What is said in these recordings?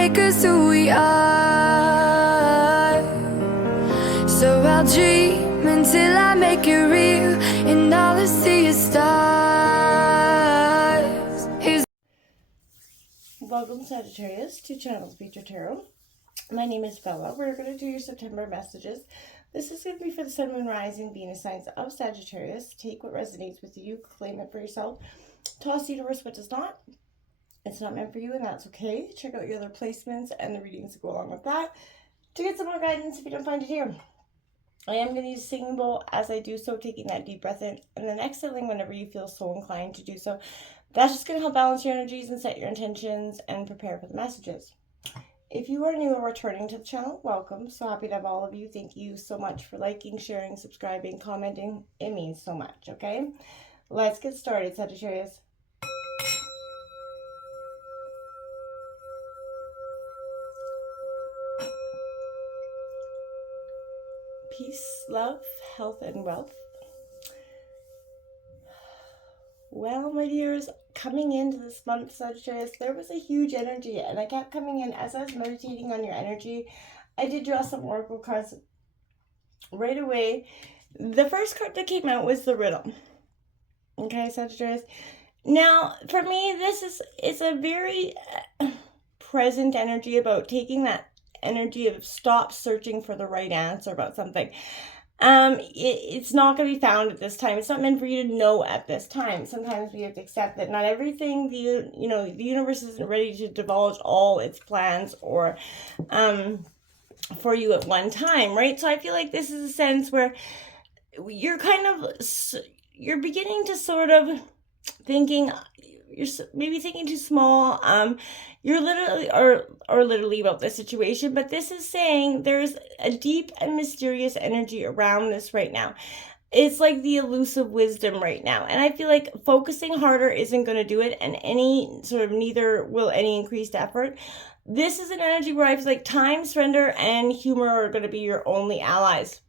make us who we are. So I'll dream until I make it real, and all I see is stars. Welcome, Sagittarius, to Channel Thro Tarot. My name is Bella. We're going to do your September messages. This is going to be for the Sun, Moon, Rising, Venus signs of Sagittarius. Take what resonates with you, claim it for yourself. Toss the universe what does not. It's not meant for you, and that's okay. Check out your other placements and the readings that go along with that to get some more guidance if you don't find it here. I am going to use a singing bowl as I do so, taking that deep breath in and then exhaling whenever you feel so inclined to do so. That's just going to help balance your energies and set your intentions and prepare for the messages. If you are new or returning to the channel, welcome. So happy to have all of you. Thank you so much for liking, sharing, subscribing, commenting. It means so much, okay? Let's get started, Sagittarius. Peace, love, health, and wealth. Well, my dears, coming into this month, Sagittarius, there was a huge energy, and I kept coming in as I was meditating on your energy. I did draw some oracle cards right away. The first card that came out was the riddle. Okay, Sagittarius. Now, for me, this is a very present energy about taking that energy of stop searching for the right answer about something. It's not going to be found at this time. It's not meant for you to know at this time. Sometimes we have to accept that not everything, the universe isn't ready to divulge all its plans or for you at one time, right? So I feel like this is a sense where you're you're beginning to sort of thinking, you're maybe thinking too small. You're literally or literally about this situation, but this is saying there's a deep and mysterious energy around this right now. It's like the elusive wisdom right now. And I feel like focusing harder isn't going to do it, and neither will any increased effort. This is an energy where I feel like time, surrender, and humor are going to be your only allies.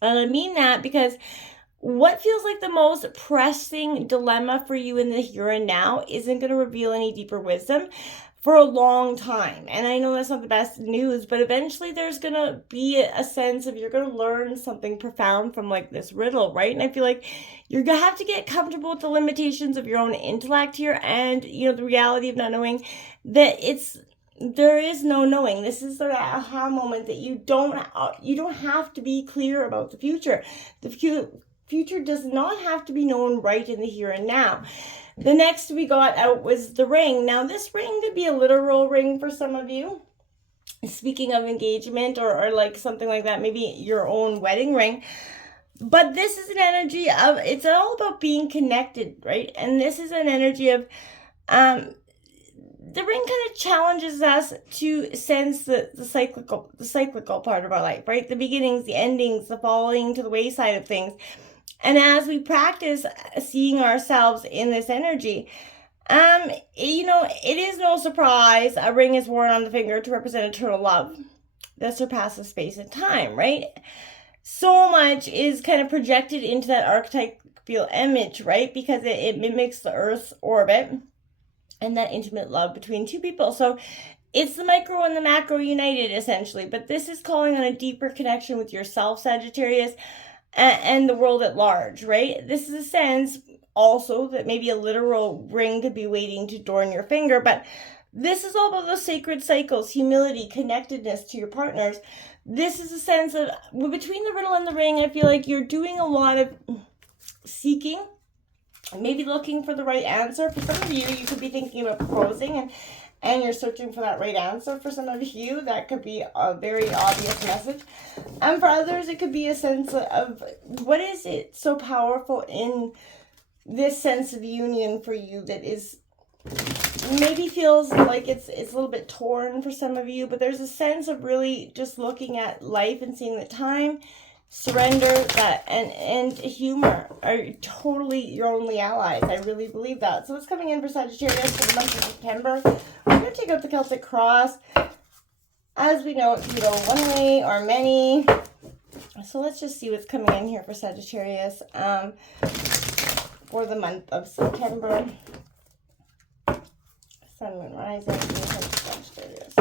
And I mean that because what feels like the most pressing dilemma for you in the here and now isn't going to reveal any deeper wisdom for a long time. And I know that's not the best news, but eventually there's going to be a sense of you're going to learn something profound from like this riddle, right? And I feel like you're going to have to get comfortable with the limitations of your own intellect here and, the reality of not knowing that there is no knowing. This is the aha moment that you don't have to be clear about the future. The future does not have to be known right in the here and now. The next we got out was the ring. Now, this ring could be a literal ring for some of you. Speaking of engagement or like something like that, maybe your own wedding ring. But this is an energy of, it's all about being connected, right? And this is an energy of, the ring kind of challenges us to sense the cyclical part of our life, right? The beginnings, the endings, the falling to the wayside of things. And as we practice seeing ourselves in this energy, it is no surprise a ring is worn on the finger to represent eternal love that surpasses space and time, right? So much is kind of projected into that archetypal image, right? Because it mimics the Earth's orbit and that intimate love between two people. So it's the micro and the macro united, essentially. But this is calling on a deeper connection with yourself, Sagittarius, and the world at large, right? This is a sense also that maybe a literal ring could be waiting to adorn your finger, but this is all about those sacred cycles, humility, connectedness to your partners. This is a sense of, between the riddle and the ring, I feel like you're doing a lot of seeking, maybe looking for the right answer. For some of you, you could be thinking about proposing and you're searching for that right answer. For some of you, that could be a very obvious message. And for others, it could be a sense of what is it so powerful in this sense of union for you that is maybe feels like it's a little bit torn for some of you, but there's a sense of really just looking at life and seeing that time, surrender, that and humor are totally your only allies. I really believe that. So what's coming in for Sagittarius for the month of September? We're going to take out the Celtic cross. As we know, it can go one way or many. So let's just see what's coming in here for Sagittarius for the month of September. Sun, Moon, Rising, Sagittarius.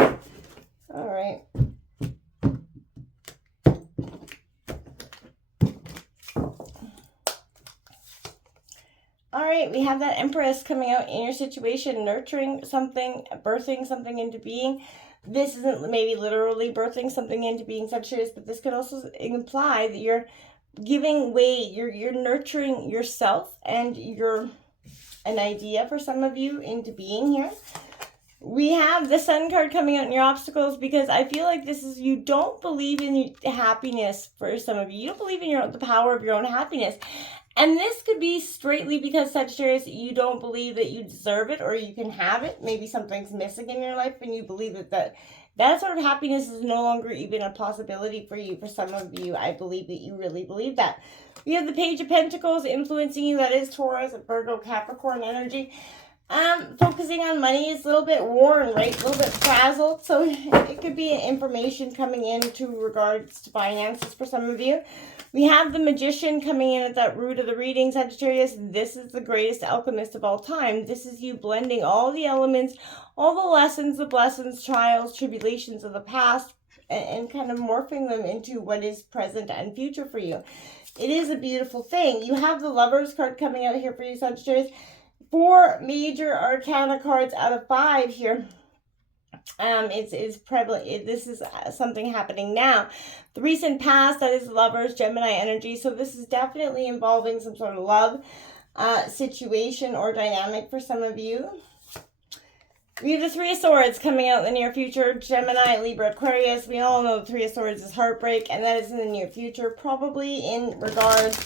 we have that Empress coming out in your situation, nurturing something, birthing something into being. This isn't maybe literally birthing something into being Sagittarius, but this could also imply that you're giving way, you're nurturing yourself and an idea for some of you into being here. We have the Sun card coming out in your obstacles, because I feel like this is, you don't believe in happiness for some of you. You don't believe in the power of your own happiness. And this could be straightly because, Sagittarius, you don't believe that you deserve it or you can have it. Maybe something's missing in your life and you believe that sort of happiness is no longer even a possibility for you. For some of you, I believe that you really believe that. We have the Page of Pentacles influencing you. That is Taurus, Virgo, Capricorn energy. Focusing on money is a little bit worn, right? A little bit frazzled. So it could be information coming into regards to finances for some of you. We have the Magician coming in at that root of the reading, Sagittarius. This is the greatest alchemist of all time. This is you blending all the elements, all the lessons, the blessings, trials, tribulations of the past, and kind of morphing them into what is present and future for you. It is a beautiful thing. You have the Lovers card coming out here for you, Sagittarius. 4 major arcana cards out of 5 here. It's prevalent. This is something happening now. The recent past, that is Lovers, Gemini energy. So this is definitely involving some sort of love situation or dynamic for some of you. We have the Three of Swords coming out in the near future. Gemini, Libra, Aquarius. We all know the Three of Swords is heartbreak, and that is in the near future, probably in regards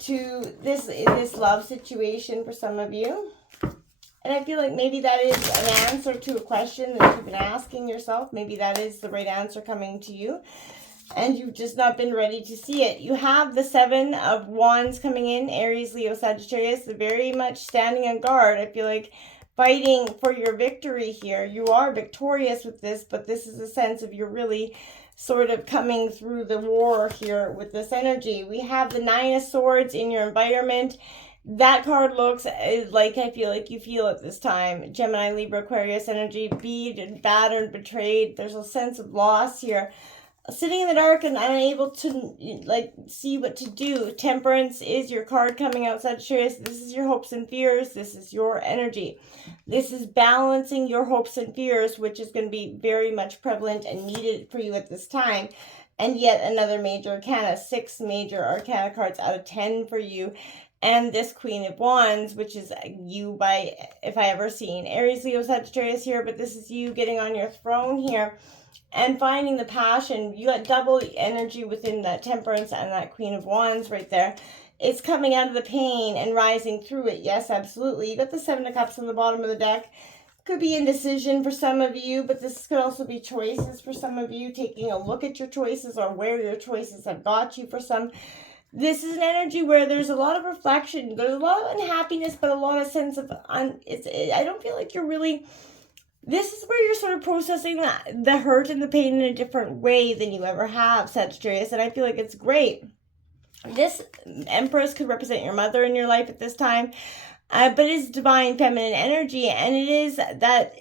to this love situation for some of you. And I feel like maybe that is an answer to a question that you've been asking yourself. Maybe that is the right answer coming to you, and you've just not been ready to see it. You have the 7 of Wands coming in, Aries, Leo, Sagittarius. They're very much standing on guard. I feel like fighting for your victory here. You are victorious with this, but this is a sense of you're really sort of coming through the war here with this energy. We have the 9 of Swords in your environment. That card looks like, I feel like you feel it this time. Gemini, Libra, Aquarius energy, beat, battered, betrayed. There's a sense of loss here. Sitting in the dark and unable to see what to do. Temperance is your card coming out, Sagittarius. This is your hopes and fears. This is your energy. This is balancing your hopes and fears, which is going to be very much prevalent and needed for you at this time. And yet another major arcana, 6 major arcana cards out of 10 for you. And this Queen of Wands, which is you by, if I ever seen, Aries, Leo, Sagittarius here, but this is you getting on your throne here and finding the passion. You got double energy within that Temperance and that Queen of Wands right there. It's coming out of the pain and rising through it. Yes, absolutely. You got the 7 of Cups on the bottom of the deck. Could be indecision for some of you, but this could also be choices for some of you, taking a look at your choices or where your choices have got you for some. This is an energy where there's a lot of reflection. There's a lot of unhappiness, but a lot of sense of, I don't feel like you're really, this is where you're sort of processing the hurt and the pain in a different way than you ever have, Sagittarius, and I feel like it's great. This Empress could represent your mother in your life at this time, but it's divine feminine energy, and it is that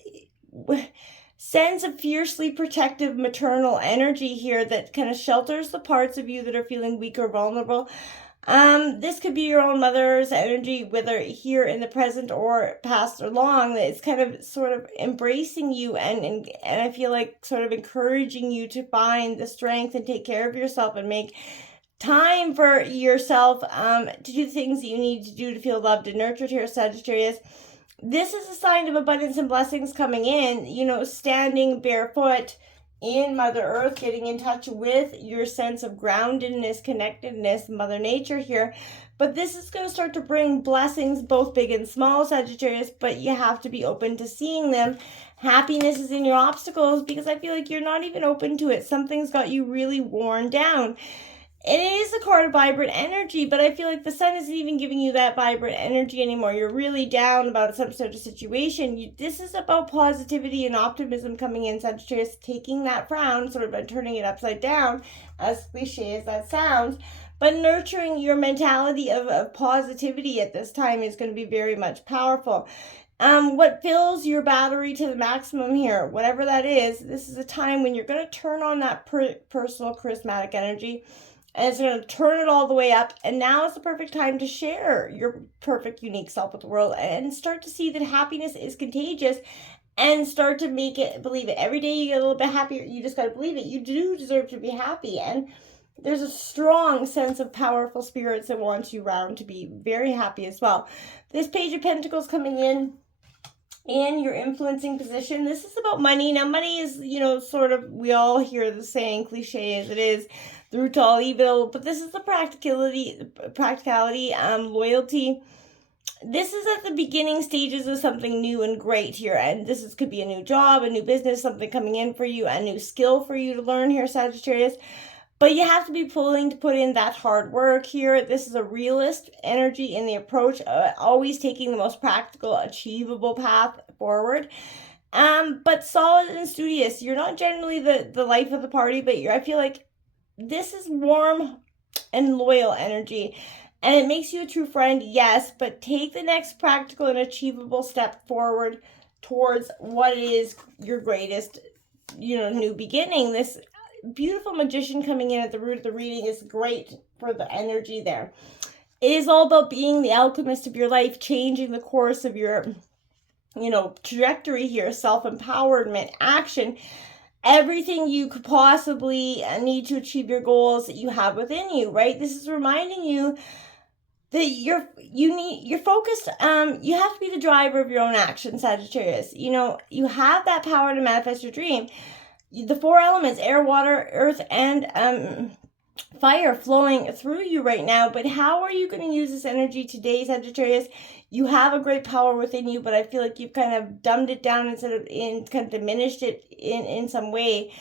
sense of fiercely protective maternal energy here that kind of shelters the parts of you that are feeling weak or vulnerable. This could be your own mother's energy, whether here in the present or past or long, that it's kind of sort of embracing you and I feel like sort of encouraging you to find the strength and take care of yourself and make time for yourself to do the things that you need to do to feel loved and nurtured here, Sagittarius. This is a sign of abundance and blessings coming in, you know, standing barefoot in Mother Earth, getting in touch with your sense of groundedness, connectedness, Mother Nature here. But this is going to start to bring blessings, both big and small, Sagittarius, but you have to be open to seeing them. Happiness is in your obstacles because I feel like you're not even open to it. Something's got you really worn down. It is a card of vibrant energy, but I feel like the sun isn't even giving you that vibrant energy anymore. You're really down about some sort of situation. This is about positivity and optimism coming in, Sagittarius, taking that frown, sort of and turning it upside down, as cliche as that sounds. But nurturing your mentality of positivity at this time is going to be very much powerful. What fills your battery to the maximum here, whatever that is, this is a time when you're going to turn on that personal charismatic energy. and it's going to turn it all the way up. And now is the perfect time to share your perfect, unique self with the world and start to see that happiness is contagious and start to make it, believe it. Every day you get a little bit happier. You just got to believe it. You do deserve to be happy. And there's a strong sense of powerful spirits that want you around to be very happy as well. This Page of Pentacles coming in your influencing position. This is about money. Now, money is, sort of, we all hear the saying, cliche as it is, the root to all evil, but this is the practicality, loyalty. This is at the beginning stages of something new and great here, and this could be a new job, a new business, something coming in for you, a new skill for you to learn here, Sagittarius. But you have to be willing to put in that hard work here. This is a realist energy in the approach, always taking the most practical, achievable path forward. But solid and studious. You're not generally the life of the party, but I feel like this is warm and loyal energy. And it makes you a true friend, yes, but take the next practical and achievable step forward towards what is your greatest, new beginning. This beautiful Magician coming in at the root of the reading is great for the energy there. It is all about being the alchemist of your life, changing the course of your, trajectory here, self-empowerment, action, everything you could possibly need to achieve your goals that you have within you, right? This is reminding you that you're focused. You have to be the driver of your own action, Sagittarius. You have that power to manifest your dream. The 4 elements, air, water, earth, and fire flowing through you right now. But how are you going to use this energy today, Sagittarius? You have a great power within you, but I feel like you've kind of dumbed it down kind of diminished it in some way.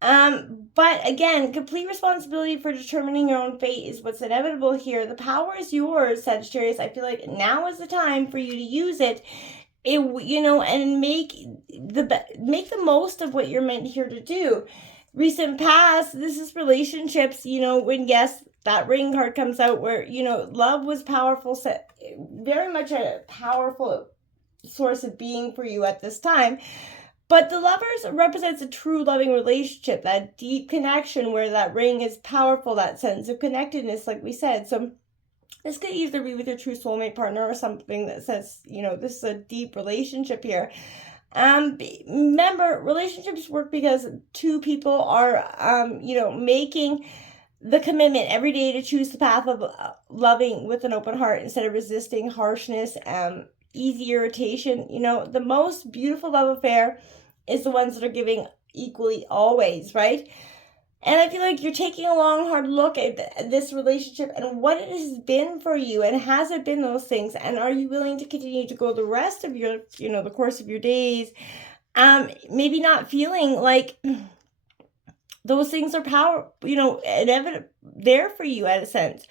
But again, complete responsibility for determining your own fate is what's inevitable here. The power is yours, Sagittarius. I feel like now is the time for you to use it. And make the most of what you're meant here to do. Recent past, this is relationships, when, yes, that ring card comes out where, love was powerful, very much a powerful source of being for you at this time. But the Lovers represents a true loving relationship, that deep connection where that ring is powerful, that sense of connectedness, like we said. So this could either be with your true soulmate partner or something that says, this is a deep relationship here. Remember, relationships work because 2 people are, making the commitment every day to choose the path of loving with an open heart instead of resisting harshness, easy irritation. The most beautiful love affair is the ones that are giving equally always, right? And I feel like you're taking a long, hard look at this relationship and what it has been for you. And has it been those things? And are you willing to continue to go the rest of your, the course of your days? Maybe not feeling like those things are there for you at a sense.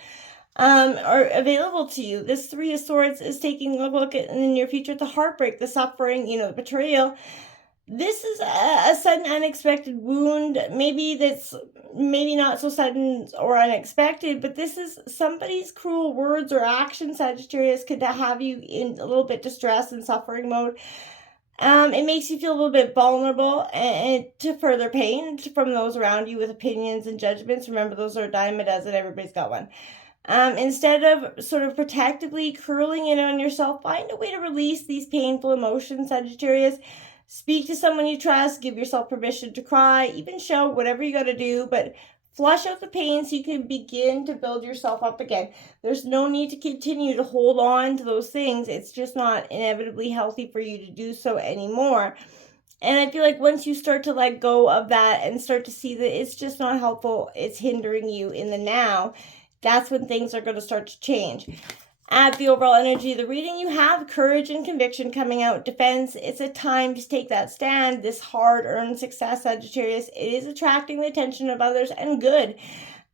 Are available to you. This 3 of Swords is taking a look at in the near future, the heartbreak, the suffering, the betrayal. This is a sudden, unexpected wound. Maybe that's not so sudden or unexpected, but this is somebody's cruel words or actions, Sagittarius, could have you in a little bit distress and suffering mode. It makes you feel a little bit vulnerable and to further pain from those around you with opinions and judgments. Remember, those are a dime a dozen. Everybody's got one. Instead of sort of protectively curling in on yourself, find a way to release these painful emotions, Sagittarius. Speak to someone you trust, give yourself permission to cry, even show whatever you got to do, but flush out the pain so you can begin to build yourself up again. There's no need to continue to hold on to those things. It's just not inevitably healthy for you to do so anymore. And I feel like once you start to let go of that and start to see that it's just not helpful, it's hindering you in the now, that's when things are going to start to change. At the overall energy of the reading, you have courage and conviction coming out. Defense, it's a time to take that stand. This hard-earned success, Sagittarius, it is attracting the attention of others and good.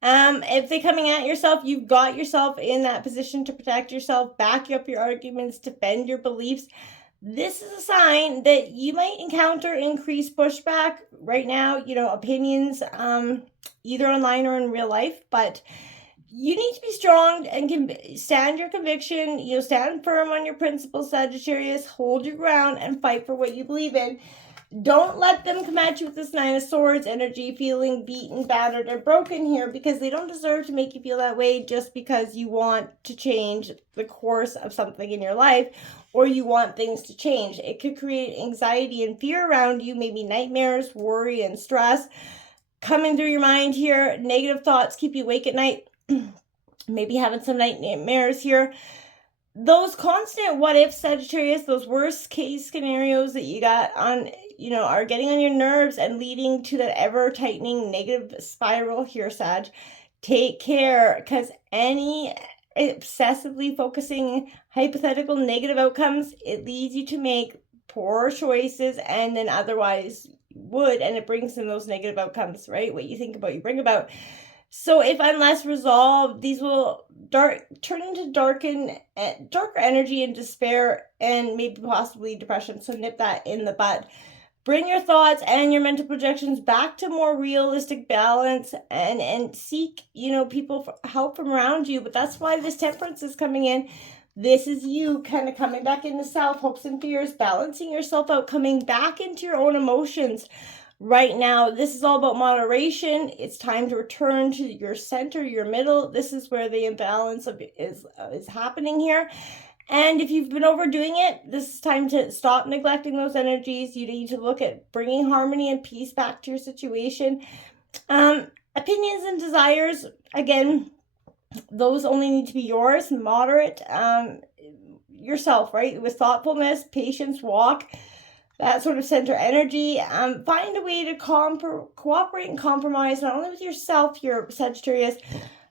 If they're coming at yourself, you've got yourself in that position to protect yourself, back up your arguments, defend your beliefs. This is a sign that you might encounter increased pushback right now, opinions, either online or in real life, but you need to be strong and can stand your conviction. Stand firm on your principles, Sagittarius. Hold your ground and fight for what you believe in. Don't let them come at you with this Nine of Swords energy, feeling beaten, battered, or broken here, because they don't deserve to make you feel that way just because you want to change the course of something in your life, or you want things to change. It could create anxiety and fear around you, maybe nightmares, worry, and stress coming through your mind here. Negative thoughts keep you awake at night. Maybe having some nightmares here. Those constant what if, Sagittarius, those worst case scenarios that you got on, are getting on your nerves and leading to that ever tightening negative spiral here, Sag. Take care, because any obsessively focusing hypothetical negative outcomes, it leads you to make poor choices and then otherwise would, and it brings in those negative outcomes, right? What you think about, you bring about. So if I'm less resolved, these will turn into darker energy and despair and maybe possibly depression. So nip that in the bud. Bring your thoughts and your mental projections back to more realistic balance, and seek, people for help from around you. But that's why this Temperance is coming in. This is you kind of coming back into self, hopes and fears, balancing yourself out, coming back into your own emotions. Right now, this is all about moderation. It's time to return to your center, your middle. This is where the imbalance is happening here. And if you've been overdoing it, this is time to stop neglecting those energies. You need to look at bringing harmony and peace back to your situation. Opinions and desires, again, those only need to be yours. Moderate yourself, right? With thoughtfulness, patience, walk. That sort of center energy. Find a way to cooperate and compromise, not only with yourself here, Sagittarius,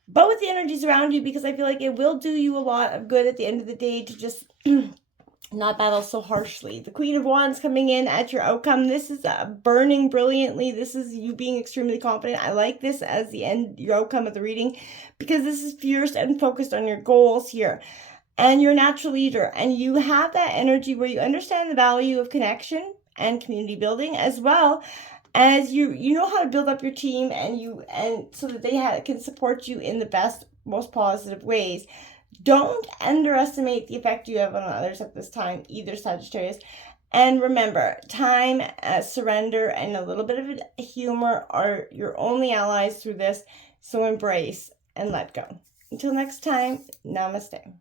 but with the energies around you, because I feel like it will do you a lot of good at the end of the day to just not battle so harshly. The Queen of Wands coming in at your outcome. This is burning brilliantly. This is you being extremely confident. I like this as the end, your outcome of the reading, because this is fierce and focused on your goals here. And you're a natural leader, and you have that energy where you understand the value of connection and community building, as well as you know how to build up your team, and so that they can support you in the best, most positive ways. Don't underestimate the effect you have on others at this time either, Sagittarius. And remember, time, surrender, and a little bit of humor are your only allies through this. So embrace and let go. Until next time, namaste.